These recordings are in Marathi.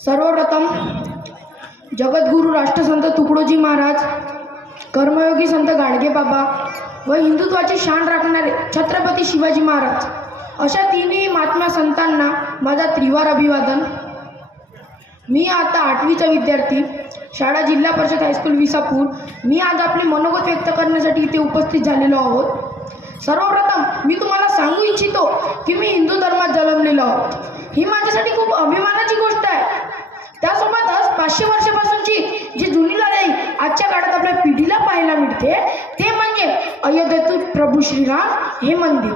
सर्वप्रथम जगद्गुरु राष्ट्रसंत तुकडोजी महाराज, कर्मयोगी संत गाडगे बाबा व हिंदुत्वाची शान राखणारे छत्रपती शिवाजी महाराज अशा तिन्ही महात्मा संतांना माझा त्रिवार अभिवादन। मी आता 8वीचा विद्यार्थी, शाळा जिल्हा परिषद हायस्कूल विसापूर। मी आज आपले मनोगत व्यक्त करण्यासाठी इथे उपस्थित झालेलो आहोत। सर्वप्रथम मी तुम्हाला सांगू इच्छितो की मी हिंदू धर्मात जन्मलेलो आहोत। ही माझ्यासाठी खूप अभिमानाची गोष्ट आहे। त्यासोबतच 500 वर्षापासूनची जी जुनी लढाई आजच्या काळात आपल्या पिढीला पाहायला मिळते ते म्हणजे अयोध्येतील प्रभू श्रीराम हे मंदिर।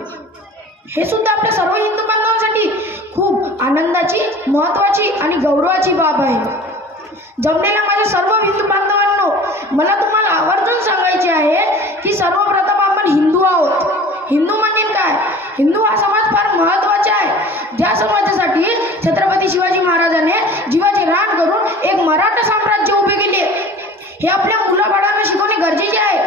हे सुद्धा आपल्या सर्व हिंदू बांधवांसाठी खूप आनंदाची, महत्त्वाची आणि गौरवाची बाब आहे। जमलेल्या माझ्या सर्व हिंदू बांधवांनो, मला तुम्हाला आवर्जून सांगायचे आहे की सर्वप्रथम आपण हिंदू आहोत। हिंदू म्हणजे काय? हिंदू हा समाज फार महत्त्वाचा आहे, ज्या समाजासाठी छत्रपती शिवाजी महाराजांनी जीवाचे रान करून एक मराठा साम्राज्य उभे केले। हे आपल्या मुलाबाळांना शिकवणे गरजेचे आहे।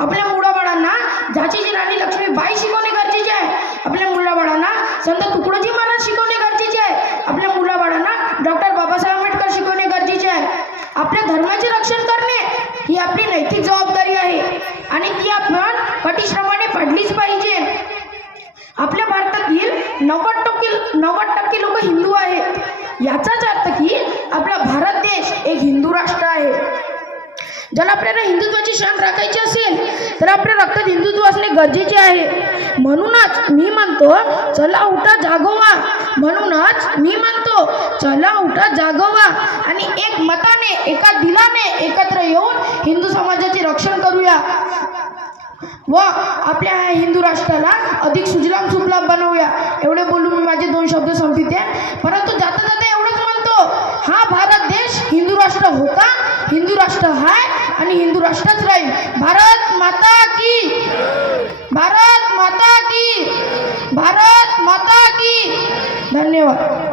आपल्या मुलाबाळांना झाशीची राणी लक्ष्मीबाई शिकवणे गरजेचे आहे। आपल्या मुलाबाळांना संत तुकडोजी महाराज शिकवणे गरजेचे आहे। आपल्या मुलाबाळांना डॉक्टर बाबासाहेब आंबेडकर शिकवणे गरजेचे आहे। आपल्या धर्माचे रक्षण करणे ही आपली नैतिक जबाबदारी आहे आणि ती आपण कठीश्रमाने पडलीच पाहिजे। आपल्या भारतातील 90% लोक हिंदू आहेत। याचाच अर्थ की आपला भारत देश एक हिंदू राष्ट्र आहे। जर आपल्याला हिंदुत्वाची शान राखायची असेल तर आपल्या रक्तात हिंदुत्व असणे गरजेचे आहे। म्हणूनच मी म्हणतो चला उठा जागोवा, चला उठा जागोवा आणि एक मताने, एका दिलाने एकत्र येऊन हिंदू समाजाचे रक्षण करूया व आपल्या हिंदू राष्ट्राला अधिक सुजलाम सुफलाम बनवूया। एवढे बोलून मी माझे 2 शब्द संपविते, परंतु जाता जाता एवढंच म्हणतो, हा भारत देश हिंदू राष्ट्र होता, हिंदू राष्ट्र आहे आणि हिंदू राष्ट्रच राहील। भारत माता की, भारत माता की, भारत माता की। धन्यवाद।